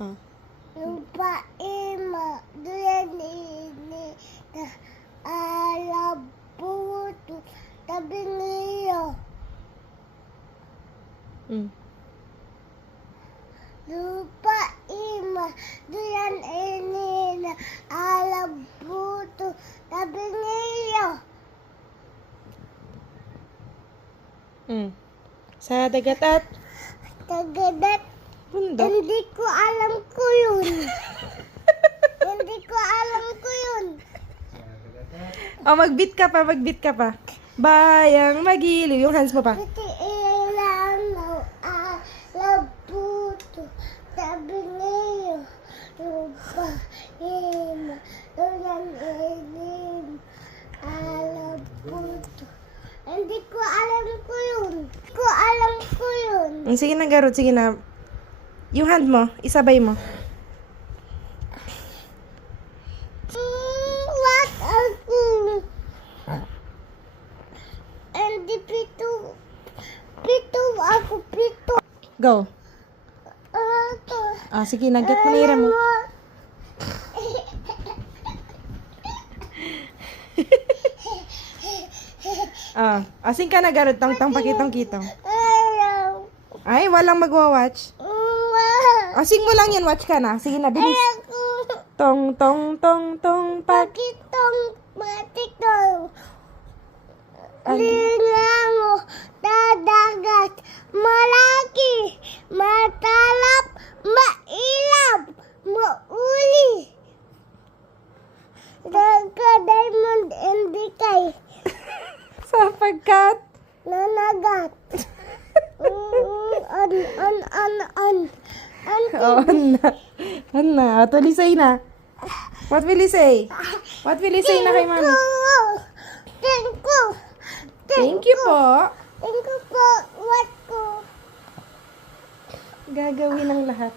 Ah. Lupa ima duyan ini na alabuto tabi niyo. Lupa ima duyan ini na alabuto tabi niyo. Sa dagat at Tagadat. bundok. Hindi ko alam ko yun. Hindi ko alam ko yun. Oh, magbit ka pa. Bayang magiliw. Yung hands mo pa. Pati ilang alabuto tabi niyo. Lupa ima duyan ini alabuto. Hindi ko alam ko yun. Hindi ko alam ko yun. Sige na, Garot. Sige na. Yung hand mo, isabay mo. What ako? Hindi pito. Pito ako, pito. Go. Ito. Ah, sige, nagat mo na ira mo. Asing ka na, Garot. Tang pakitong-kitong. Ayaw. Ay, walang magwa-watch. Asing mo lang yan, watch ka na. Sige na, bilis. Ako. Tong, tong, tong, tong, pag... Pakitong matikong. Ano? Linga mo, dadagat, malaki, matalap, mailap, mauli. Daga-diamond hindi kay Sapagkat... nanagat. Oh, Anna. Tulisay na. What will you say? What will you say na kay mami? Thank you. Thank you po. Thank you po. What ko? Gagawin ang lahat.